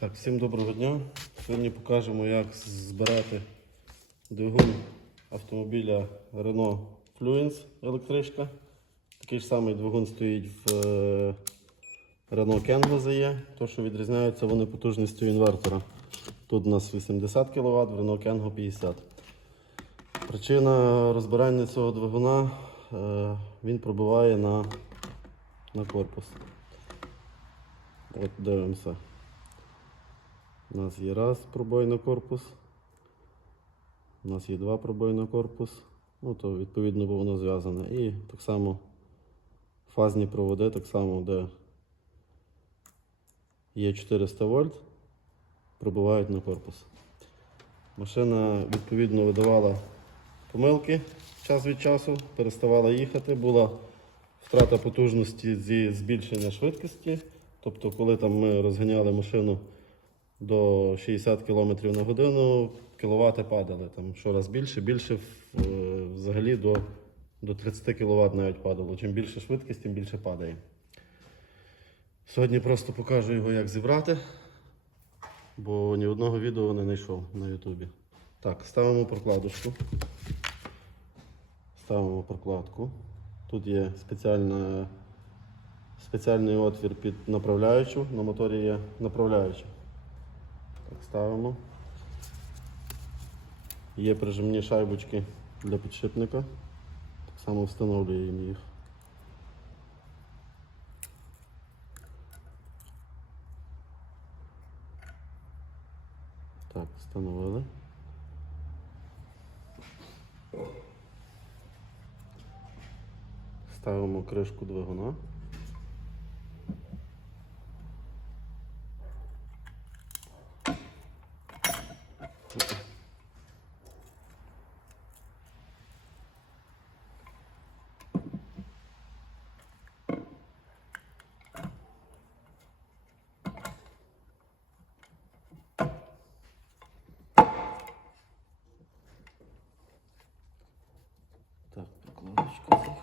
Так, всім доброго дня. Сьогодні покажемо, як збирати двигун автомобіля Renault Fluence електричка. Такий ж самий двигун стоїть в е, Renault Kangoo ZE. То, що відрізняються вони потужністю інвертора. Тут у нас 80 кВт, в Renault Kangoo 50. Причина розбирання цього двигуна е, він пробиває на, на корпус. От дивимося. У нас є раз пробой на корпус. У нас є два пробої на корпус. Ну, то відповідно бо воно зв'язане. І так само фазні проводи, так само, де є 400 вольт, пробивають на корпус. Машина відповідно видавала помилки час від часу, переставала їхати, була втрата потужності зі збільшення швидкості. Тобто, коли там ми розганяли машину до 60 км на годину, кіловати падали. Там щораз більше, більше е, взагалі до, до 30 кВт навіть падало. Чим більше швидкість, тим більше падає. Сьогодні просто покажу його, як зібрати, бо ні одного відео не знайшов на Ютубі. Так, ставимо прокладочку. Ставимо прокладку. Тут є спеціальна, спеціальний отвір під направляючу. На моторі є направляюча. Ставимо. Є прижимні шайбочки для підшипника. Так само встановлюємо їх. Так, встановили. Ставимо кришку двигуна.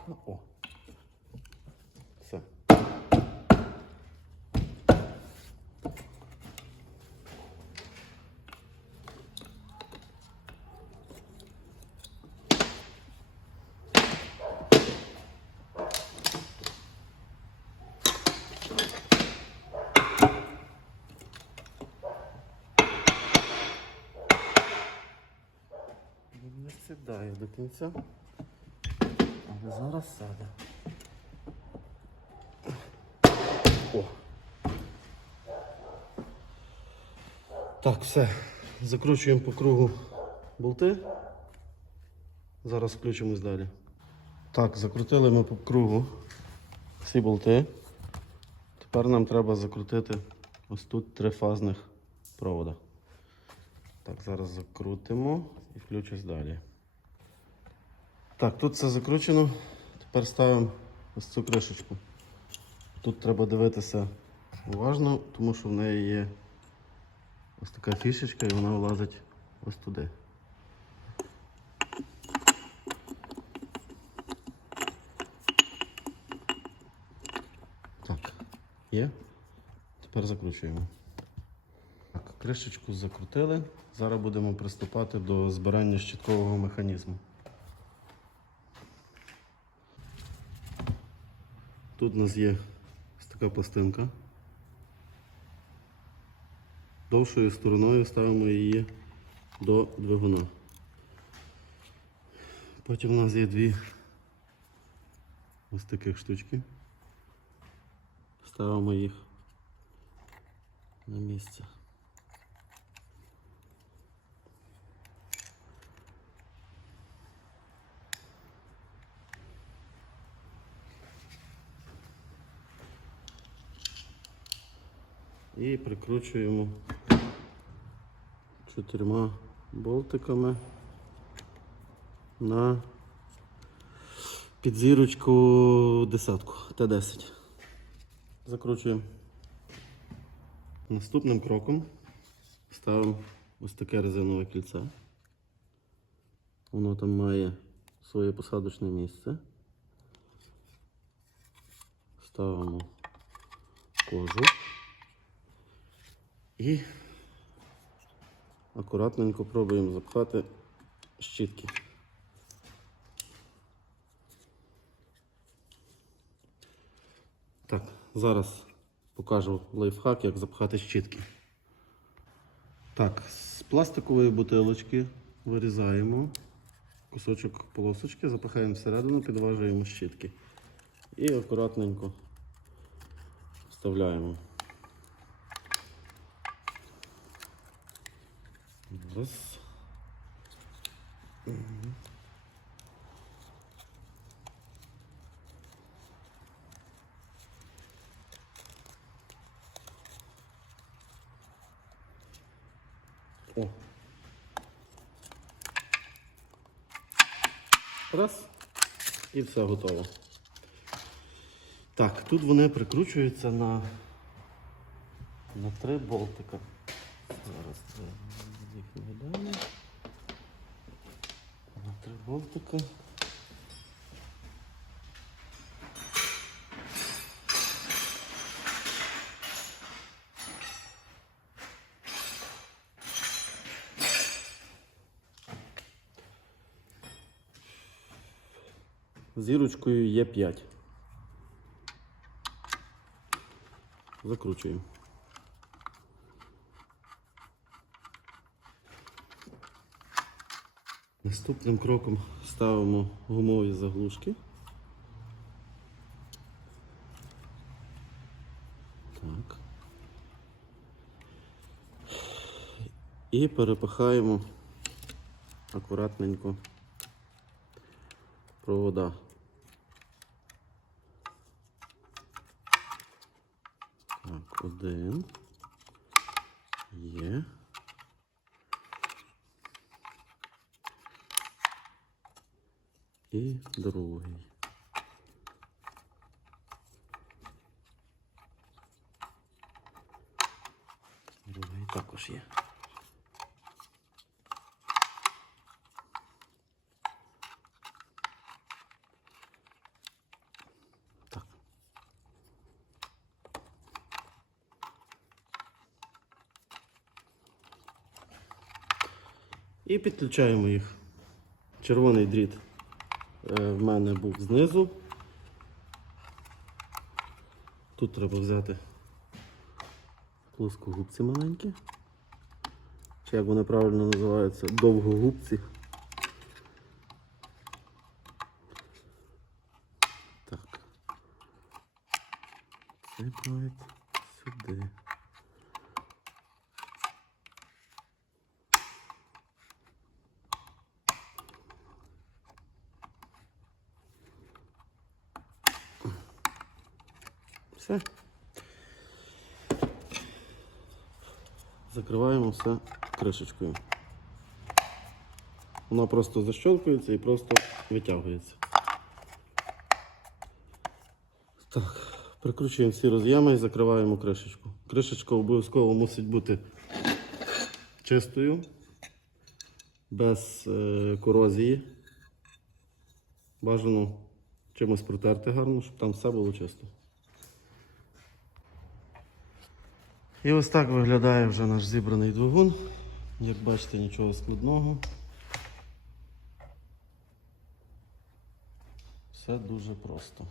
О. Все. Не сідає до кінця. Зараз сяде. О. Так, все. Закручуємо по кругу болти. Зараз включимось далі. Так, закрутили ми по кругу всі болти. Тепер нам треба закрутити ось тут три фазних провода. Так, зараз закрутимо і включусь далі. Так, тут все закручено. Тепер ставимо ось цю кришечку. Тут треба дивитися уважно, тому що в неї є ось така фішечка і вона влазить ось туди. Так, є. Тепер закручуємо. Так, кришечку закрутили. Зараз будемо приступати до збирання щиткового механізму. Тут у нас є ось така пластинка. Довшою стороною ставимо її до двигуна. Потім у нас є дві ось таких штучки. Ставимо їх на місце. І прикручуємо чотирма болтиками на підзірочку десятку Т10. Закручуємо. Наступним кроком ставимо ось таке резинове кільце. Воно там має своє посадочне місце. Ставимо кожух. І акуратненько пробуємо запхати щітки. Так, зараз покажу лайфхак, як запхати щітки. Так, з пластикової бутилочки вирізаємо кусочок полосочки, запихаємо всередину, підважуємо щітки. І акуратненько вставляємо. Раз. Мгм. О. Раз. І все готово. Так, тут вони прикручуються на, на три болтика. Зараз На болтика. Зірочкою є 5. Закручуємо. Наступним кроком ставимо гумові заглушки. Так. І перепихаємо акуратненько провода. Так, один. Є. І другий. Другий також є. І підключаємо їх. Червоний дріт в мене був знизу. Тут треба взяти плоскогубці маленькі. Чи як вони правильно називаються, довгогубці. Так. Цей провід сюди. Все. Закриваємо все кришечкою. Вона просто защелкується і просто витягується. Так, прикручуємо всі роз'єми і закриваємо кришечку. Кришечка обов'язково мусить бути чистою, без е, корозії. Бажано чимось протерти гарно, щоб там все було чисто. І ось так виглядає вже наш зібраний двигун. Як бачите, нічого складного. Все дуже просто.